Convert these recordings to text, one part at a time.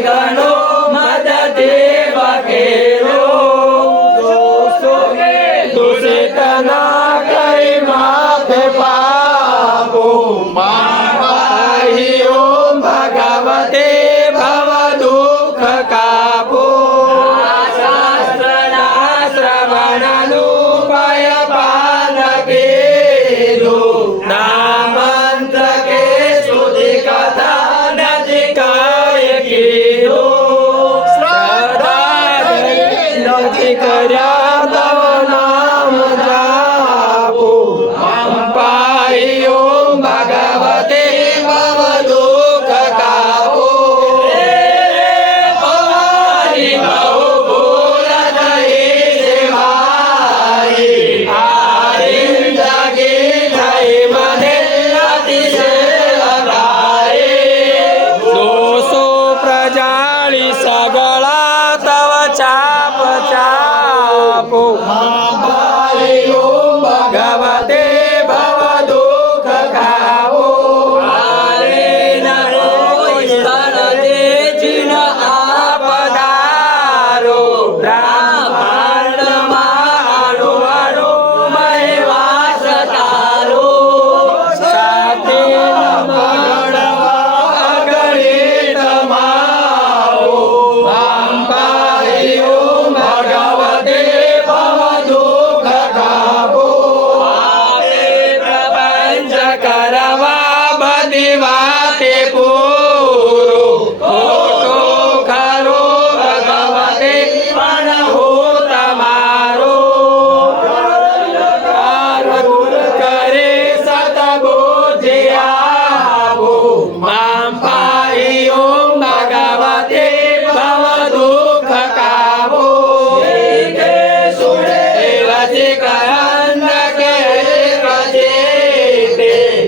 ઘણો મદથી બકેલો દૂષિત ના કઈ માથે પાપો માહી ઓમ ભગવતે ભવ દુઃખ કાપો શાસ્ત્રના શ્રવણનું ભય પાન કીધું ના મંત્ર કે સુધી કથા નથી કાય કીધું શ્રદ્ધા નથી કર્યા તવ નામ જાપો પાઈ ઓમ ભગવતે ભવ દુઃખ કાપો ભવાની બહુ ભૂલ થઈ સેવાઈ હારી જાગી થઈ મને અતિશય લગાય દોષો પ્રજાળી સગળા તવ ચાપ ચાપો ભાઈ ઓમ ભગવતે ભવ દુઃખ કાપો હારે નરો સ્થળ જે ચિન આપદારો બ્રહ્માંડમાં અણુ અણુ મહેવાસ તારો સાથે મગળવા અગણિત માવો અંબાઈ ઓમ ભગવતે ભવ દુઃખ કાપો આપે પ્રપંચ કરવા બધી વાતે પૂરો ખોટો ખરો ભગવતે પણ હું તમારો દૂર કરે સતબુદ્ધિ આપો અંબાઈ ઓમ ભગવતે ભવ દુઃખ કાપો રચી કંદ કે રચે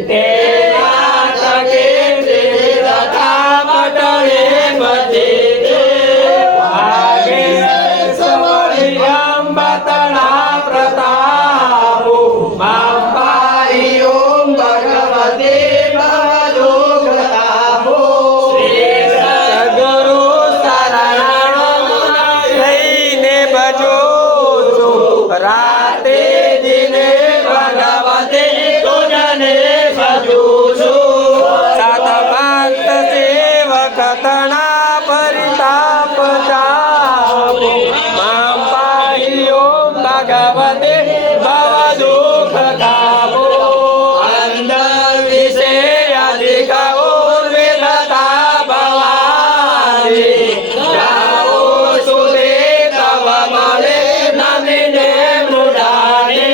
તે નાટકે તથા પટળે બચે ભાગે સવળી અંબતણા પ્રતાપો અંબાઈ ઓમ ભગવતે ભવ દુઃખ કાપો સદગુરુ શરણો લઈને ભજો છો રાતે દિને ભગવતે તુજને ભજો છો સાત ભક્ત સેવક તણા પરિતાપ ચાપો મામ પાહી ઓમ ભગવતે ભવ દુઃખ કાપો અંદર વિશે અધિક ઉર્વિધતા ભવાની જાઓ સુધે તવ મળે નમીને મૃડાને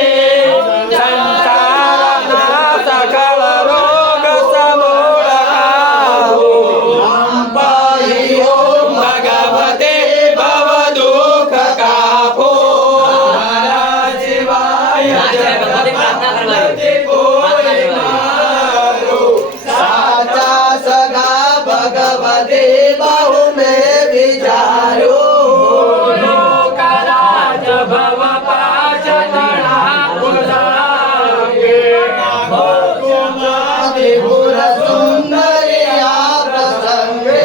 સંસારના સકલ રોગ સમૂળ કાપો અંબાઈ ઓમ ભગવતે ભવ દુઃખ કાપો મારા શિવાય જગત કોઈ મારો સાચા સગા ભગવતે બહુ મેં વિચાર્યો લોકરાજ ભવ પાચ તણા ઉલાગે ભોગમાંથી પુર સુંદરિયા પ્રસંગે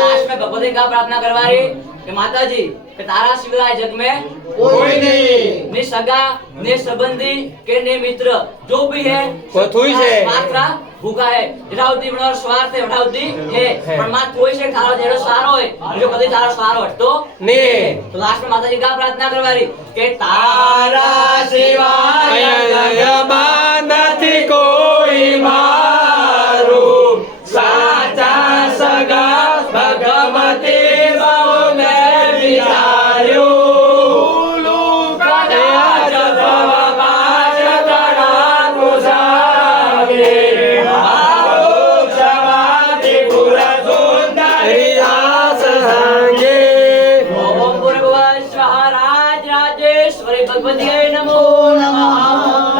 लास्ट में भगवती का प्रार्थना करवाई कि माता जी कि तारा सिवाय जग में कोई नहीं ने सगा ने संबंधी के ने मित्र जो भी है वो थोड़ी से मात्रा भूखा है जड़ावती बनो स्वार्थ है जड़ावती है पर मात कोई से थारो जेड़ो सारो है जो कदी तारो सारो हटतो नहीं तो लास्ट में माता जी का प्रार्थना करवाई कि तारा सिवाय जगમાં નથી કોઈ મારો સાચા સગા ભગવતે બહુ મેં વિચાર્યો લોકરાજ ભવ પાચ તણા ઉલાગે ભોગમાંથી પુર સુંદરિયા પ્રસંગે ओम भूर्भुवः स्वः राज राजेश्वरी भगवती नमो